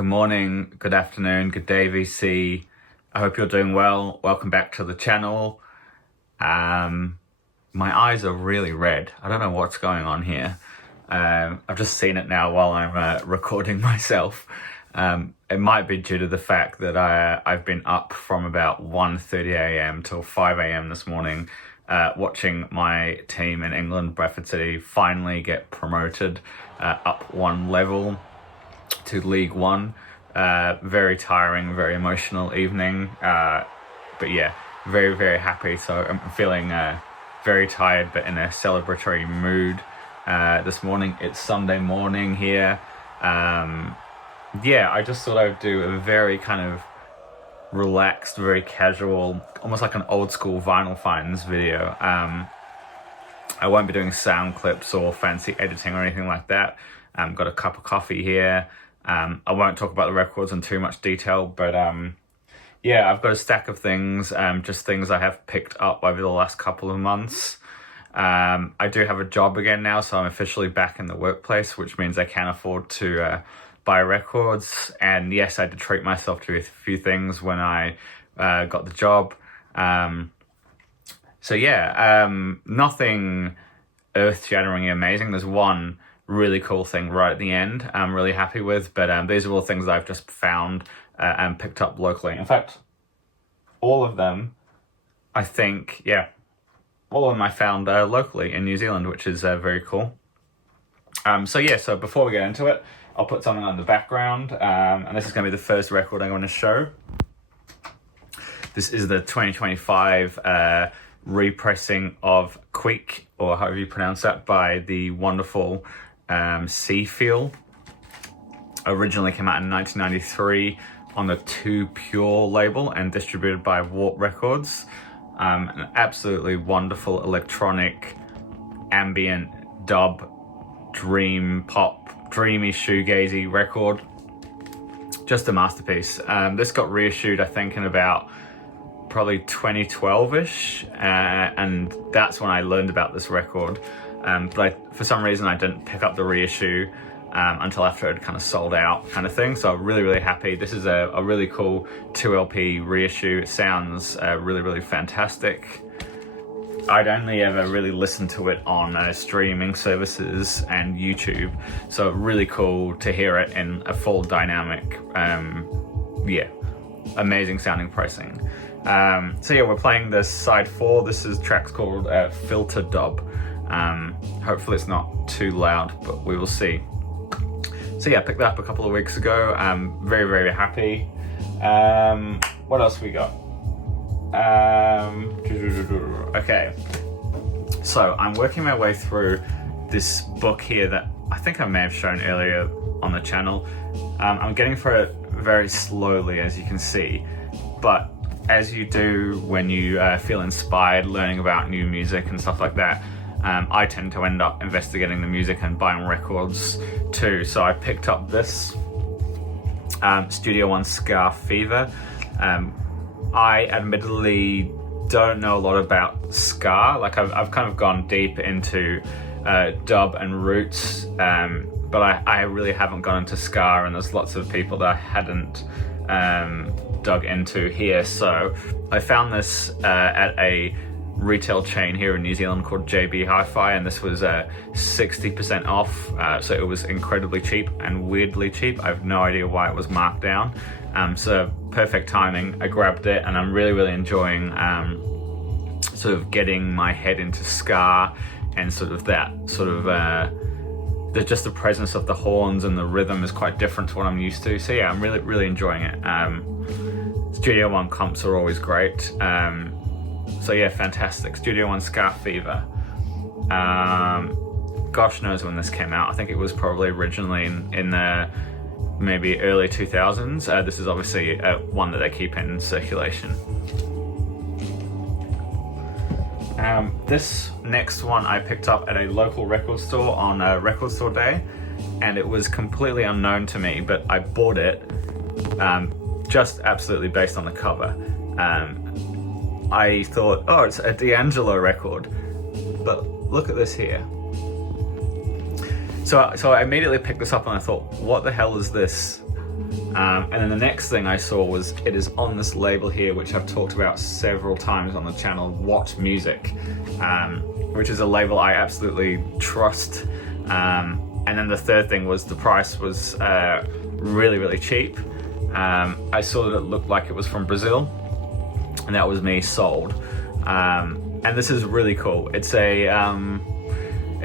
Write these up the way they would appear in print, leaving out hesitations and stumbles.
Good morning, good afternoon, good day, VC. I hope you're doing well. Welcome back to the channel. My eyes are really red. I don't know what's going on here. I've just seen it now while I'm recording myself. It might be due to the fact that I've been up from about 1:30 a.m. till 5 a.m. this morning, watching my team in England, Bradford City, finally get promoted up one level to League One. Very tiring, very emotional evening, but yeah, very, very happy. So I'm feeling very tired, but in a celebratory mood this morning. It's Sunday morning here. Yeah, I just thought I would do a very kind of relaxed, very casual, almost like an old school vinyl finds video. I won't be doing sound clips or fancy editing or anything like that. Got a cup of coffee here. I won't talk about the records in too much detail, but yeah, I've got a stack of things, just things I have picked up over the last couple of months. I do have a job again now, so I'm officially back in the workplace, which means I can afford to buy records. And yes, I had to treat myself to a few things when I got the job. So yeah, nothing earth-shatteringly amazing. There's one really cool thing right at the end I'm really happy with, but these are all things that I've just found and picked up locally. In fact, all of them, I think, yeah, all of them I found locally in New Zealand, which is very cool. So yeah, so before we get into it, I'll put something on the background, and this is going to be the first record I'm going to show. This is the 2025 repressing of Quake, or however you pronounce that, by the wonderful Seefeel. Originally came out in 1993 on the Too Pure label and distributed by Warp Records. An absolutely wonderful electronic, ambient, dub, dream pop, dreamy shoegazy record. Just a masterpiece. This got reissued, I think, in about probably 2012-ish, and that's when I learned about this record. But for some reason I didn't pick up the reissue until after it kind of sold out kind of thing. So I'm really, really happy. This is a really cool 2LP reissue. It sounds really, really fantastic. I'd only ever really listened to it on streaming services and YouTube. So really cool to hear it in a full dynamic, yeah, amazing sounding pricing. So yeah, we're playing this side 4. This is track's called Filter Dub. Hopefully it's not too loud, but we will see. So yeah, I picked that up a couple of weeks ago. I'm very, very happy. What else we got? Okay, so I'm working my way through this book here that I think I may have shown earlier on the channel. I'm getting through it very slowly, as you can see, but as you do when you feel inspired learning about new music and stuff like that, I tend to end up investigating the music and buying records too. So I picked up this Studio One Ska Fever. I admittedly don't know a lot about ska. Like I've kind of gone deep into dub and roots, but I really haven't gone into ska, and there's lots of people that I hadn't dug into here. So I found this at a retail chain here in New Zealand called JB Hi-Fi, and this was 60% off, so it was incredibly cheap and weirdly cheap. I have no idea why it was marked down, so perfect timing. I grabbed it, and I'm really, really enjoying sort of getting my head into ska and sort of that sort of just the presence of the horns and the rhythm is quite different to what I'm used to. So yeah, I'm really, really enjoying it. Studio One comps are always great. So yeah, fantastic. Studio One Ska Fever. Gosh knows when this came out. I think it was probably originally in the maybe early 2000s. This is obviously one that they keep in circulation. This next one I picked up at a local record store on Record Store Day, and it was completely unknown to me, but I bought it just absolutely based on the cover. I thought, oh, it's a DAngelo record, but look at this here. So I immediately picked this up and I thought, what the hell is this? And then the next thing I saw was it is on this label here, which I've talked about several times on the channel, What Music, which is a label I absolutely trust. And then the third thing was the price was really, really cheap. I saw that it looked like it was from Brazil, and that was me sold. And this is really cool. It's a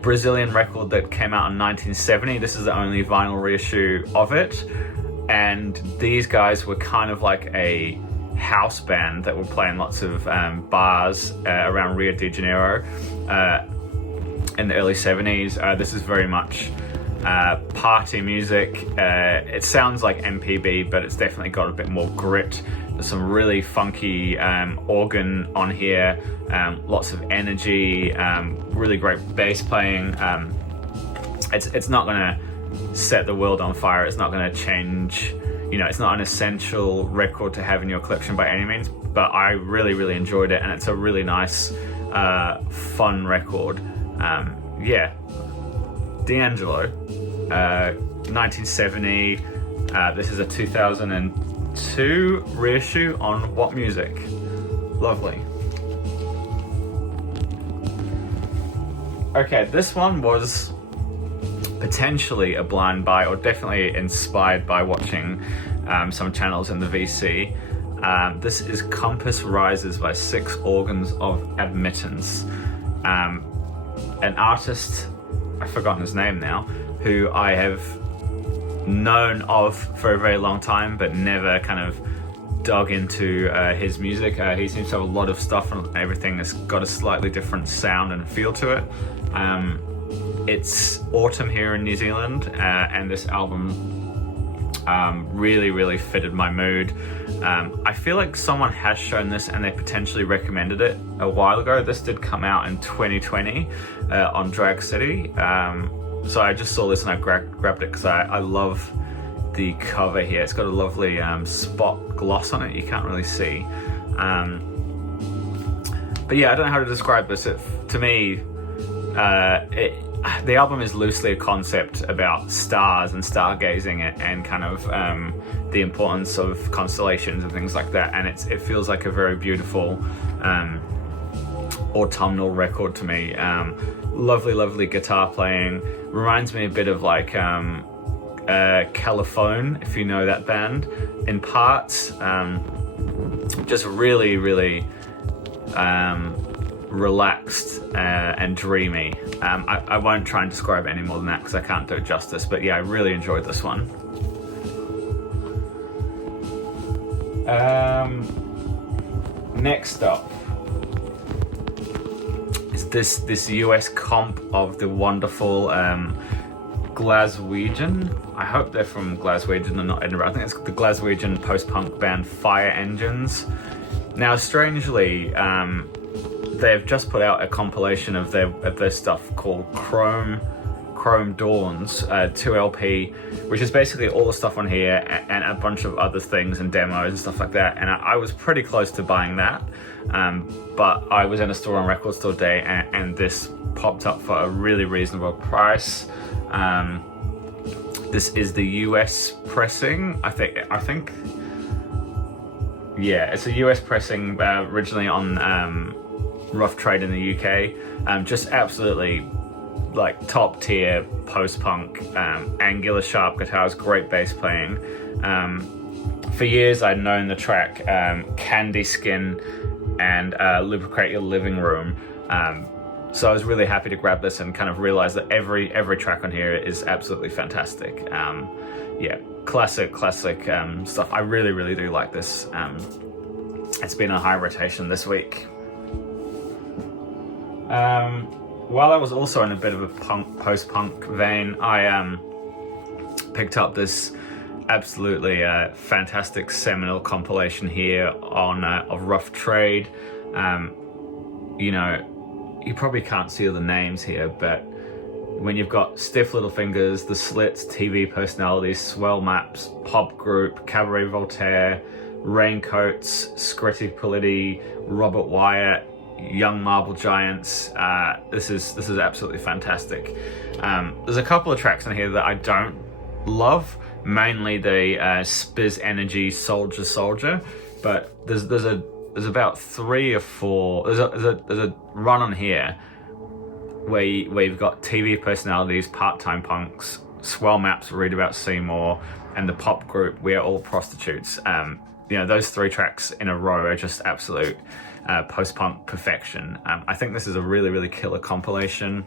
Brazilian record that came out in 1970. This is the only vinyl reissue of it. And these guys were kind of like a house band that would play in lots of bars around Rio de Janeiro in the early 70s. This is very much party music. It sounds like MPB, but it's definitely got a bit more grit. There's some really funky organ on here, lots of energy, really great bass playing. It's not gonna set the world on fire. It's not going to change, it's not an essential record to have in your collection by any means, but I really, really enjoyed it, and it's a really nice, fun record. DAngelo, 1970. This is a 2002 reissue on What Music. Lovely. Okay, this one was potentially a blind buy, or definitely inspired by watching some channels in the VC. This is Compass Rises by Six Organs of Admittance. An artist, I've forgotten his name now, who I have known of for a very long time, but never kind of dug into his music. He seems to have a lot of stuff, and everything has got a slightly different sound and feel to it. It's autumn here in New Zealand, and this album really, really fitted my mood. I feel like someone has shown this and they potentially recommended it a while ago. This did come out in 2020 on Drag City. So I just saw this and I grabbed it because I love the cover here. It's got a lovely spot gloss on it you can't really see. But yeah, I don't know how to describe this. To me, the album is loosely a concept about stars and stargazing and kind of the importance of constellations and things like that, and it feels like a very beautiful autumnal record to me. Lovely guitar playing. Reminds me a bit of like Caliphone, if you know that band, in parts. Just really relaxed and dreamy. I won't try and describe it any more than that because I can't do it justice, but yeah, I really enjoyed this one. Next up is this US comp of the wonderful Glaswegian. I hope they're from Glaswegian and not Edinburgh. I think it's the Glaswegian post-punk band Fire Engines. Now, strangely, they've just put out a compilation of their stuff called Chrome Dawns 2LP, which is basically all the stuff on here and a bunch of other things and demos and stuff like that. And I was pretty close to buying that, but I was in a store on Record Store Day and this popped up for a really reasonable price. This is the US pressing. I think. Yeah, it's a US pressing, originally on Rough Trade in the UK. Just absolutely like top tier post-punk, angular sharp guitars, great bass playing. For years I'd known the track Candy Skin and Lubricate Your Living Room. So I was really happy to grab this and kind of realize that every track on here is absolutely fantastic. Yeah, classic stuff. I really do like this. It's been a high rotation this week. While I was also in a bit of a post-punk vein, I picked up this absolutely fantastic seminal compilation here on of Rough Trade. You probably can't see all the names here, but when you've got Stiff Little Fingers, The Slits, TV Personalities, Swell Maps, Pop Group, Cabaret Voltaire, Raincoats, Scritty Politi, Robert Wyatt, Young Marble Giants, this is absolutely fantastic. There's a couple of tracks on here that I don't love, mainly the Spiz Energy Soldier, but there's about 3 or 4. There's a run on here where you've got TV personalities, part-time punks, swell maps, read about Seymour, and the pop group We Are All Prostitutes. Those 3 tracks in a row are just absolute post-punk perfection. I think this is a really, really killer compilation.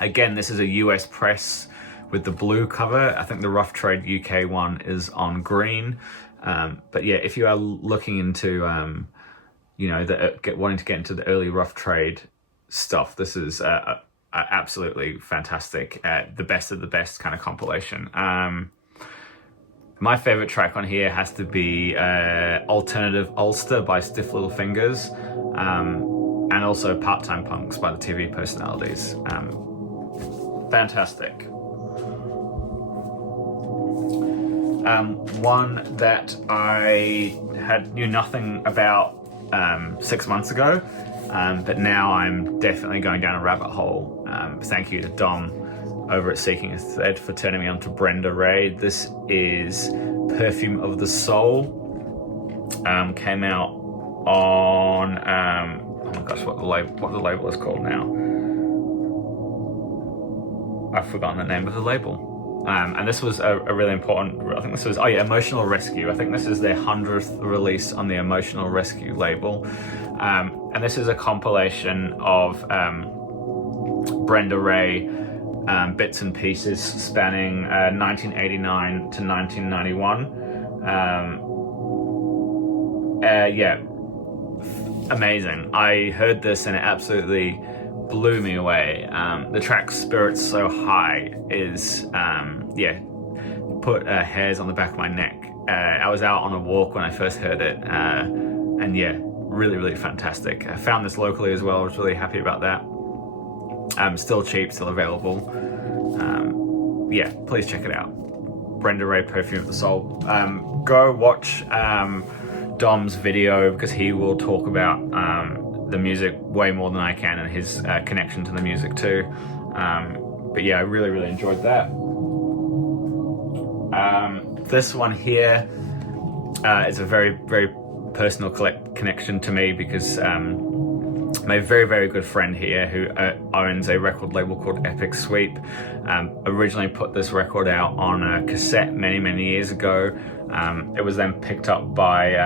Again, this is a US press with the blue cover. I think the Rough Trade UK one is on green. But yeah, if you are looking into, wanting to get into the early Rough Trade stuff, this is absolutely fantastic. The best of the best kind of compilation. My favorite track on here has to be Alternative Ulster by Stiff Little Fingers, and also Part-Time Punks by the TV Personalities. Fantastic. One that I knew nothing about 6 months ago, but now I'm definitely going down a rabbit hole. Thank you to Dom over at Seeking a Thread for turning me on to Brenda Ray. This is Perfume of the Soul. Came out on oh my gosh, what the label is called now. I've forgotten the name of the label. And this was a really important, I think this was, Emotional Rescue. I think this is their 100th release on the Emotional Rescue label. And this is a compilation of Brenda Ray bits and pieces spanning 1989 to 1991. Amazing. I heard this and it absolutely blew me away. The track Spirits So High is, put hairs on the back of my neck. I was out on a walk when I first heard it, and yeah, really, really fantastic. I found this locally as well. I was really happy about that. Still cheap, still available. Please check it out. Brenda Ray, Perfume of the Soul. Go watch Dom's video, because he will talk about the music way more than I can, and his connection to the music too. But yeah, I really, really enjoyed that. This one here is a very, very personal connection to me, because my very, very good friend here, who owns a record label called Epic Sweep, originally put this record out on a cassette many, many years ago. It was then picked up by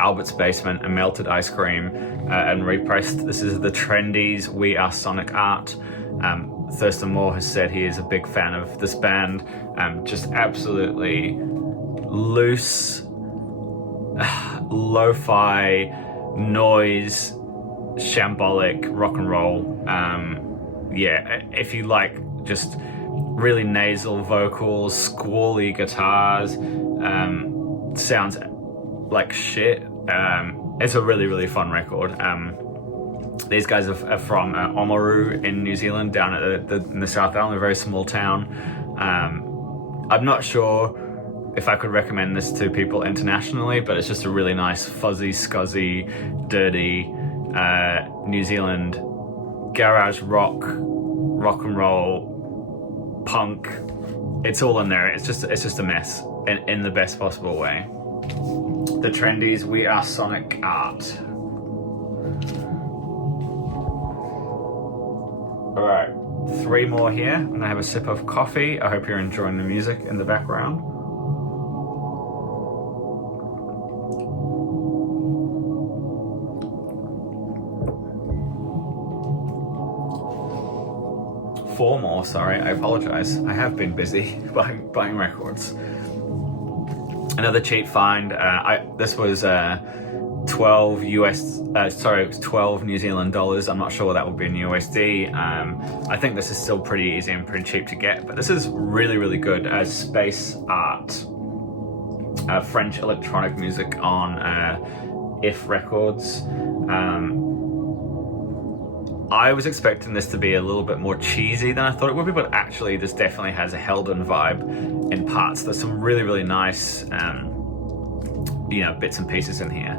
Albert's Basement and Melted Ice Cream and repressed. This is the Trendies, We Are Sonic Art. Thurston Moore has said he is a big fan of this band. Just absolutely loose, lo-fi, noise, shambolic rock and roll. If you like just really nasal vocals, squally guitars, sounds like shit. It's a really, really fun record. These guys are from Oamaru in New Zealand, down at in the South Island, a very small town. I'm not sure if I could recommend this to people internationally, but it's just a really nice, fuzzy, scuzzy, dirty New Zealand garage rock and roll, punk. It's all in there. It's just a mess in the best possible way. The Trendies, We Are Sonic Art. All right, 3 more here. I'm gonna have a sip of coffee. I hope you're enjoying the music in the background. Four more, sorry, I apologize. I have been busy buying records. Another cheap find. This was 12 New Zealand dollars. I'm not sure what that would be in USD. I think this is still pretty easy and pretty cheap to get, but this is really, really good. Space art, French electronic music on If Records. I was expecting this to be a little bit more cheesy than I thought it would be, but actually this definitely has a Helden vibe in parts. There's some really, really nice bits and pieces in here.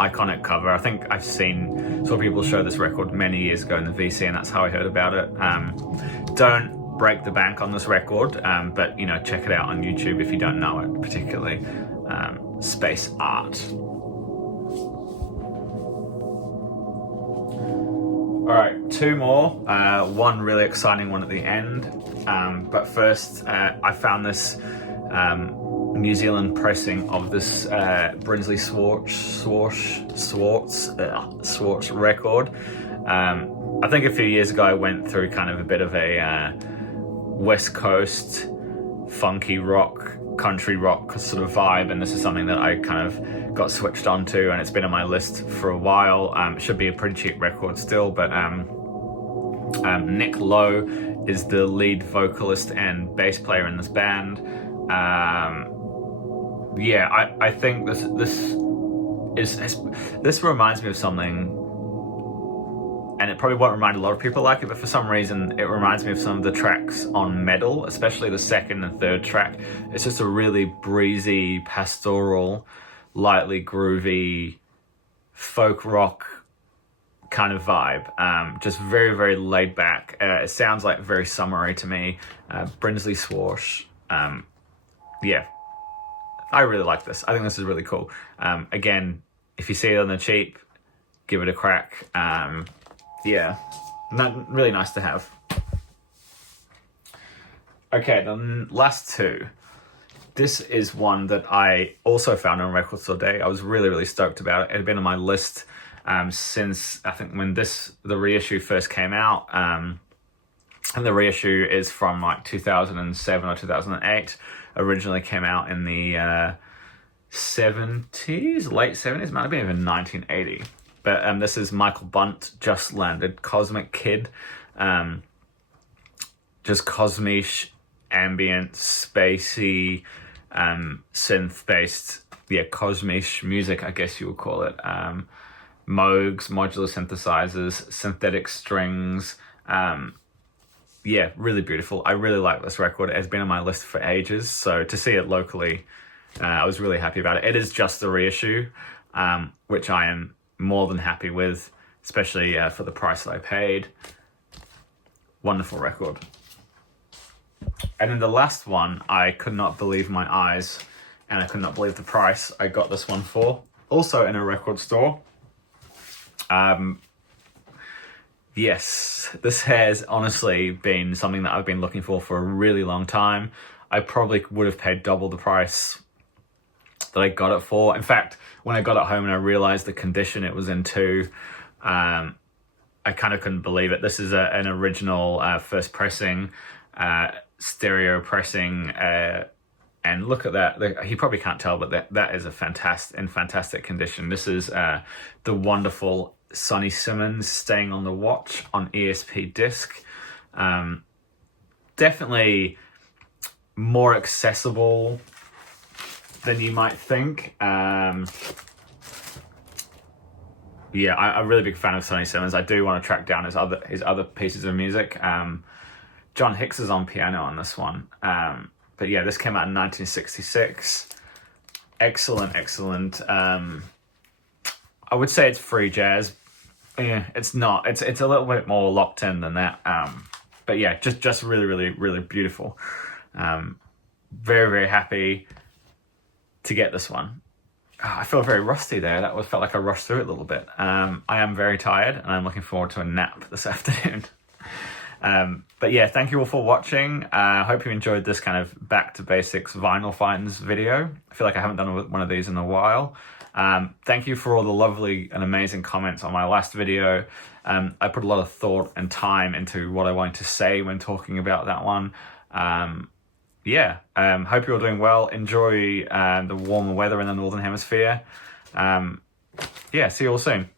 Iconic cover. I think I've saw people show this record many years ago in the VC, and that's how I heard about it. Don't break the bank on this record, but you know, check it out on YouTube if you don't know it particularly. Space Art. Alright, two more. One really exciting one at the end. But first, I found this New Zealand pressing of this Brinsley Swash record. I think a few years ago I went through kind of a bit of a West Coast funky rock, country rock sort of vibe, and this is something that I kind of got switched onto, and it's been on my list for a while. It should be a pretty cheap record still, but Nick Lowe is the lead vocalist and bass player in this band. Yeah, I think this reminds me of something, and it probably won't remind a lot of people like it, but for some reason it reminds me of some of the tracks on Metal, especially the second and third track. It's just a really breezy, pastoral, lightly groovy folk rock kind of vibe. Just very, very laid back. It sounds like very summery to me. Brinsley Swash. Yeah, I really like this. I think this is really cool. Again, if you see it on the cheap, give it a crack. Yeah, really nice to have. Okay, the last two. This is one that I also found on Record Store Day. I was really, really stoked about it. It had been on my list since, I think, when the reissue first came out. And the reissue is from like 2007 or 2008. Originally came out in the 70s, late 70s, might have been even 1980. But this is Michael Bundt, Just Landed, Cosmic Kid. Just cosmic, ambient, spacey, synth-based, cosmic music, I guess you would call it. Moogs, modular synthesizers, synthetic strings. Yeah, really beautiful. I really like this record. It has been on my list for ages, so to see it locally, I was really happy about it. It is just the reissue, which I am more than happy with, especially for the price that I paid. Wonderful record. And then the last one, I could not believe my eyes, and I could not believe the price I got this one for. Also in a record store. Yes, this has honestly been something that I've been looking for a really long time. I probably would have paid double the price that I got it for. In fact, when I got it home and I realized the condition it was in too, I kind of couldn't believe it. This is an original first pressing, stereo pressing, and look at that. You probably can't tell, but that is in fantastic condition. This is the wonderful Sonny Simmons, Staying on the Watch on ESP disc. Definitely more accessible than you might think. Yeah, I'm a really big fan of Sonny Simmons. I do want to track down his other pieces of music. John Hicks is on piano on this one. But yeah, this came out in 1966. Excellent. I would say it's free jazz. Yeah, it's not. It's a little bit more locked in than that. But yeah, just really beautiful. Very happy to get this one. I feel very rusty there. Felt like I rushed through it a little bit. I am very tired, and I'm looking forward to a nap this afternoon. But yeah, thank you all for watching. I hope you enjoyed this kind of back to basics vinyl finds video. I feel like I haven't done one of these in a while. Thank you for all the lovely and amazing comments on my last video. I put a lot of thought and time into what I wanted to say when talking about that one. Hope you're all doing well. Enjoy the warmer weather in the Northern Hemisphere. See you all soon.